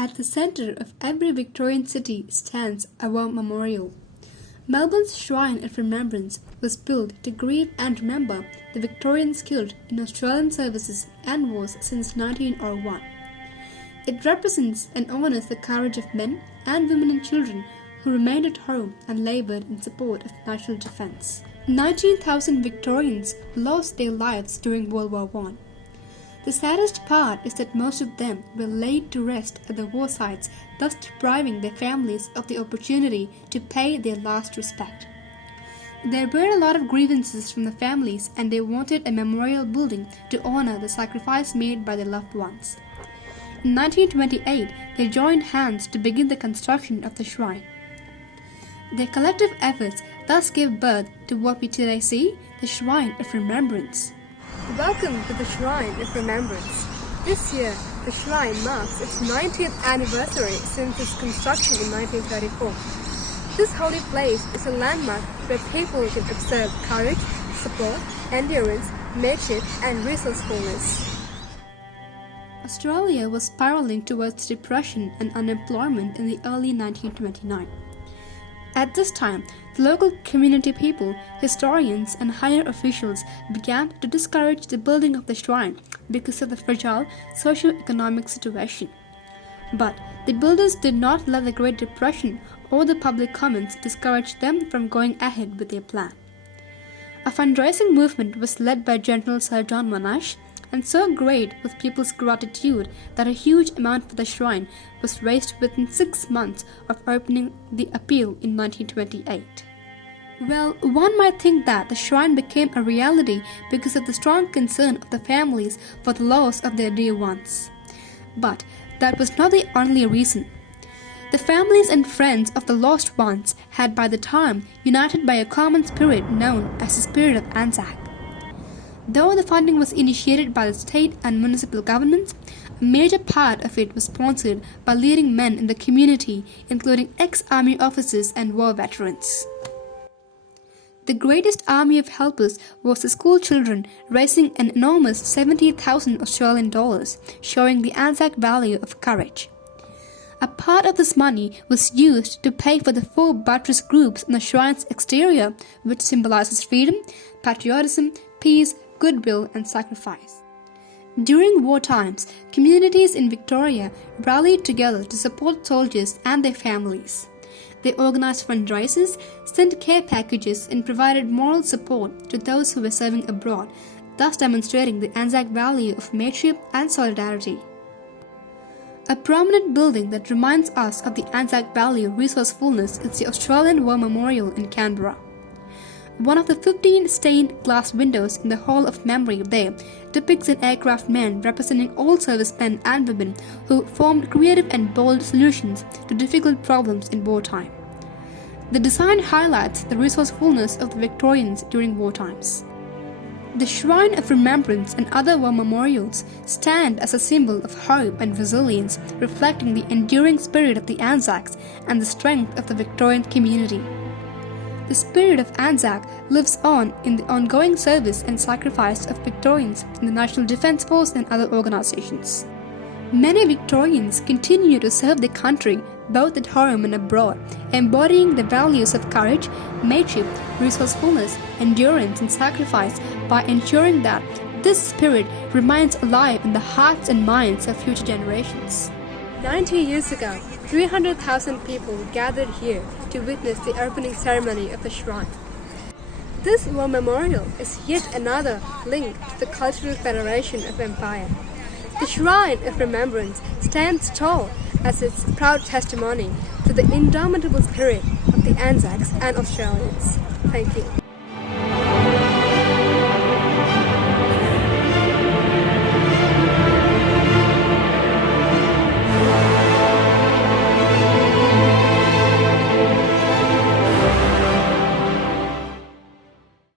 At the centre of every Victorian city stands a war memorial. Melbourne's Shrine of Remembrance was built to grieve and remember the Victorians killed in Australian services and wars since 1901. It represents and honours the courage of men and women and children who remained at home and laboured in support of national defence. 19,000 Victorians lost their lives during World War I. The saddest part is that most of them were laid to rest at the war sites, thus depriving their families of the opportunity to pay their last respect. There were a lot of grievances from the families, and they wanted a memorial building to honour the sacrifice made by their loved ones. In 1928, they joined hands to begin the construction of the shrine. Their collective efforts thus gave birth to what we today see, the Shrine of Remembrance. Welcome to the Shrine of Remembrance. This year, the shrine marks its 90th anniversary since its construction in 1934. This holy place is a landmark where people can observe courage, support, endurance, mateship, and resourcefulness. Australia was spiraling towards depression and unemployment in the early 1929. At this time, the local community people, historians, and higher officials began to discourage the building of the shrine because of the fragile socio-economic situation. But the builders did not let the Great Depression or the public comments discourage them from going ahead with their plan. A fundraising movement was led by General Sir John Monash, and so great was people's gratitude that a huge amount for the shrine was raised within 6 months of opening the appeal in 1928. Well, one might think that the shrine became a reality because of the strong concern of the families for the loss of their dear ones. But that was not the only reason. The families and friends of the lost ones had by the time united by a common spirit known as the spirit of ANZAC. Though the funding was initiated by the state and municipal governments, a major part of it was sponsored by leading men in the community, including ex-army officers and war veterans. The greatest army of helpers was the school children, raising an enormous 70,000 Australian dollars, showing the ANZAC value of courage. A part of this money was used to pay for the 4 buttress groups on the shrine's exterior, which symbolizes freedom, patriotism, peace, goodwill, and sacrifice. During war times, communities in Victoria rallied together to support soldiers and their families. They organized fundraisers, sent care packages, and provided moral support to those who were serving abroad, thus demonstrating the ANZAC value of mateship and solidarity. A prominent building that reminds us of the ANZAC value of resourcefulness is the Australian War Memorial in Canberra. One of the 15 stained glass windows in the Hall of Memory there depicts an aircraft man representing all servicemen and women who formed creative and bold solutions to difficult problems in wartime. The design highlights the resourcefulness of the Victorians during war times. The Shrine of Remembrance and other war memorials stand as a symbol of hope and resilience, reflecting the enduring spirit of the ANZACs and the strength of the Victorian community. The spirit of ANZAC lives on in the ongoing service and sacrifice of Victorians in the National Defence Force and other organisations. Many Victorians continue to serve their country both at home and abroad, embodying the values of courage, mateship, resourcefulness, endurance, and sacrifice by ensuring that this spirit remains alive in the hearts and minds of future generations. 90 years ago, 300,000 people gathered here to witness the opening ceremony of the shrine. This war memorial is yet another link to the Cultural Federation of Empire. The Shrine of Remembrance stands tall as its proud testimony to the indomitable spirit of the ANZACs and Australians. Thank you.